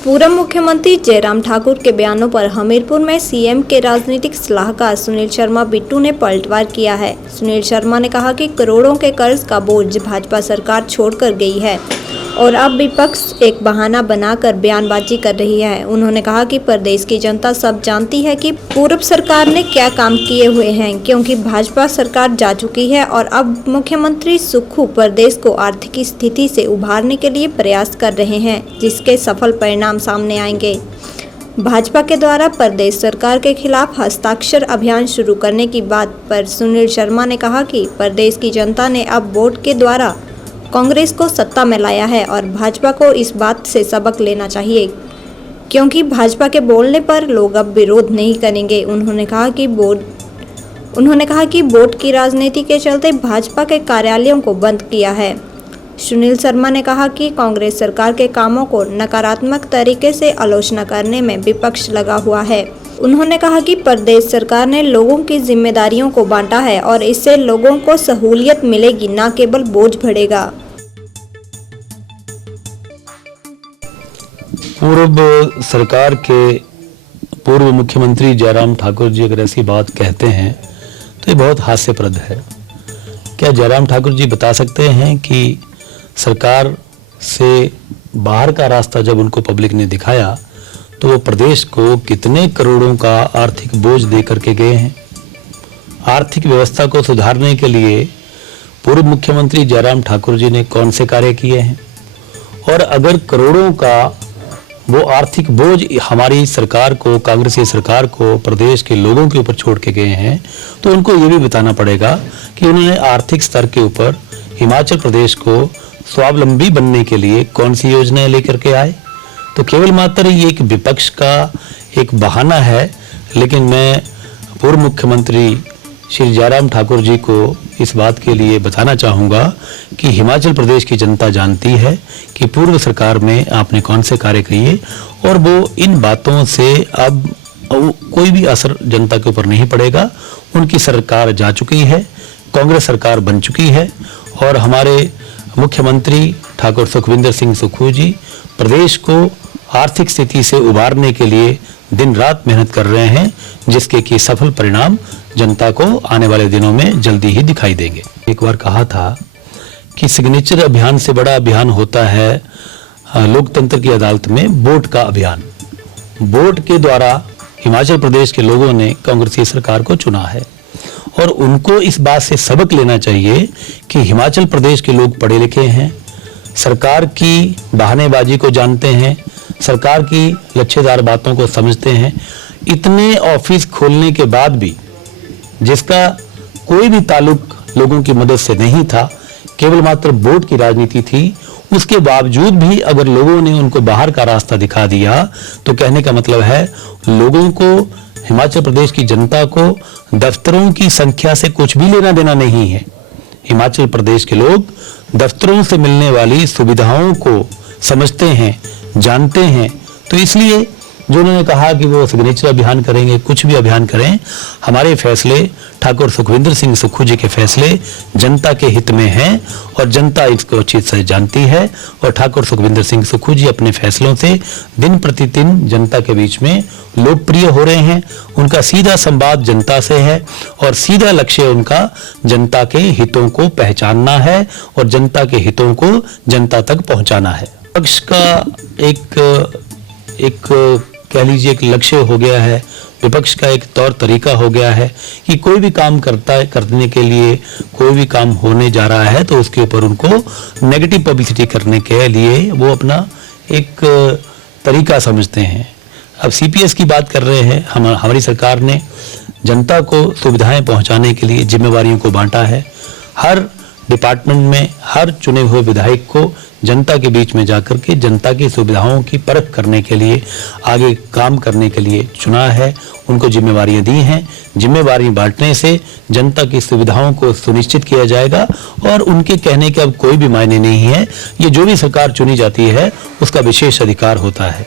पूर्व मुख्यमंत्री जयराम ठाकुर के बयानों पर हमीरपुर में सीएम के राजनीतिक सलाहकार सुनील शर्मा बिट्टू ने पलटवार किया है। सुनील शर्मा ने कहा कि करोड़ों के कर्ज का बोझ भाजपा सरकार छोड़कर गई है और अब विपक्ष एक बहाना बनाकर बयानबाजी कर रही है। उन्होंने कहा कि प्रदेश की जनता सब जानती है कि पूर्व सरकार ने क्या काम किए हुए हैं, क्योंकि भाजपा सरकार जा चुकी है और अब मुख्यमंत्री सुक्खू प्रदेश को आर्थिक स्थिति से उभारने के लिए प्रयास कर रहे हैं, जिसके सफल परिणाम सामने आएंगे। भाजपा के द्वारा प्रदेश सरकार के खिलाफ हस्ताक्षर अभियान शुरू करने की बात पर सुनील शर्मा ने कहा कि प्रदेश की जनता ने अब वोट के द्वारा कांग्रेस को सत्ता में लाया है और भाजपा को इस बात से सबक लेना चाहिए, क्योंकि भाजपा के बोलने पर लोग अब विरोध नहीं करेंगे। उन्होंने कहा कि वोट की राजनीति के चलते भाजपा के कार्यालयों को बंद किया है। सुनील शर्मा ने कहा कि कांग्रेस सरकार के कामों को नकारात्मक तरीके से आलोचना करने में विपक्ष लगा हुआ है। उन्होंने कहा कि प्रदेश सरकार ने लोगों की जिम्मेदारियों को बांटा है और इससे लोगों को सहूलियत मिलेगी, न केवल बोझ बढ़ेगा। पूर्व सरकार के पूर्व मुख्यमंत्री जयराम ठाकुर जी अगर ऐसी बात कहते हैं तो ये बहुत हास्यप्रद है। क्या जयराम ठाकुर जी बता सकते हैं कि सरकार से बाहर का रास्ता जब उनको पब्लिक ने दिखाया तो वो प्रदेश को कितने करोड़ों का आर्थिक बोझ दे करके गए हैं? आर्थिक व्यवस्था को सुधारने के लिए पूर्व मुख्यमंत्री जयराम ठाकुर जी ने कौन से कार्य किए हैं? और अगर करोड़ों का वो आर्थिक बोझ हमारी सरकार को, कांग्रेसी सरकार को, प्रदेश के लोगों के ऊपर छोड़ के गए हैं, तो उनको ये भी बताना पड़ेगा कि उन्होंने आर्थिक स्तर के ऊपर हिमाचल प्रदेश को स्वावलंबी बनने के लिए कौन सी योजनाएं लेकर के आए। तो केवल मात्र ये एक विपक्ष का एक बहाना है। लेकिन मैं पूर्व मुख्यमंत्री श्री जयराम ठाकुर जी को इस बात के लिए बताना चाहूँगा कि हिमाचल प्रदेश की जनता जानती है कि पूर्व सरकार में आपने कौन से कार्य किए और वो इन बातों से अब कोई भी असर जनता के ऊपर नहीं पड़ेगा। उनकी सरकार जा चुकी है, कांग्रेस सरकार बन चुकी है और हमारे मुख्यमंत्री ठाकुर सुखविंदर सिंह सुक्खू जी प्रदेश को आर्थिक स्थिति से उबारने के लिए दिन रात मेहनत कर रहे हैं, जिसके कि सफल परिणाम जनता को आने वाले दिनों में जल्दी ही दिखाई देंगे। एक बार कहा था कि सिग्नेचर अभियान से बड़ा अभियान होता है लोकतंत्र की अदालत में वोट का अभियान। वोट के द्वारा हिमाचल प्रदेश के लोगों ने कांग्रेसी सरकार को चुना है और उनको इस बात से सबक लेना चाहिए कि हिमाचल प्रदेश के लोग पढ़े लिखे हैं, सरकार की बहानेबाजी को जानते हैं, सरकार की लच्छेदार बातों को समझते हैं। इतने ऑफिस खोलने के बाद भी जिसका कोई भी ताल्लुक लोगों की मदद से नहीं था, केवल मात्र वोट की राजनीति थी, उसके बावजूद भी अगर लोगों ने उनको बाहर का रास्ता दिखा दिया तो कहने का मतलब है लोगों को, हिमाचल प्रदेश की जनता को दफ्तरों की संख्या से कुछ भी लेना देना नहीं है। हिमाचल प्रदेश के लोग दफ्तरों से मिलने वाली सुविधाओं को समझते हैं, जानते हैं। तो इसलिए जो उन्होंने कहा कि वो सिग्नेचर अभियान करेंगे, कुछ भी अभियान करें, हमारे फैसले ठाकुर सुखविंदर सिंह सुक्खू जी के फैसले जनता के हित में हैं और जनता इसको अच्छी से जानती है और ठाकुर सुखविंदर सिंह सुक्खू जी अपने फैसलों से दिन प्रतिदिन जनता के बीच में लोकप्रिय हो रहे हैं। उनका सीधा संवाद जनता से है और सीधा लक्ष्य उनका जनता के हितों को पहचानना है और जनता के हितों को जनता तक पहुंचाना है। पक्ष का एक कह लीजिए एक लक्ष्य हो गया है, विपक्ष का एक तौर तरीका हो गया है कि कोई भी काम करने के लिए, कोई भी काम होने जा रहा है तो उसके ऊपर उनको नेगेटिव पब्लिसिटी करने के लिए वो अपना एक तरीका समझते हैं। अब सीपीएस की बात कर रहे हैं। हमारी सरकार ने जनता को सुविधाएं पहुंचाने के लिए जिम्मेवारियों को बांटा है। हर डिपार्टमेंट में हर चुने हुए विधायक को जनता के बीच में जाकर के जनता की सुविधाओं की परख करने के लिए, आगे काम करने के लिए चुना है। उनको जिम्मेवारियां दी हैं। जिम्मेवारी बांटने से जनता की सुविधाओं को सुनिश्चित किया जाएगा और उनके कहने के अब कोई भी मायने नहीं है। ये जो भी सरकार चुनी जाती है उसका विशेष अधिकार होता है।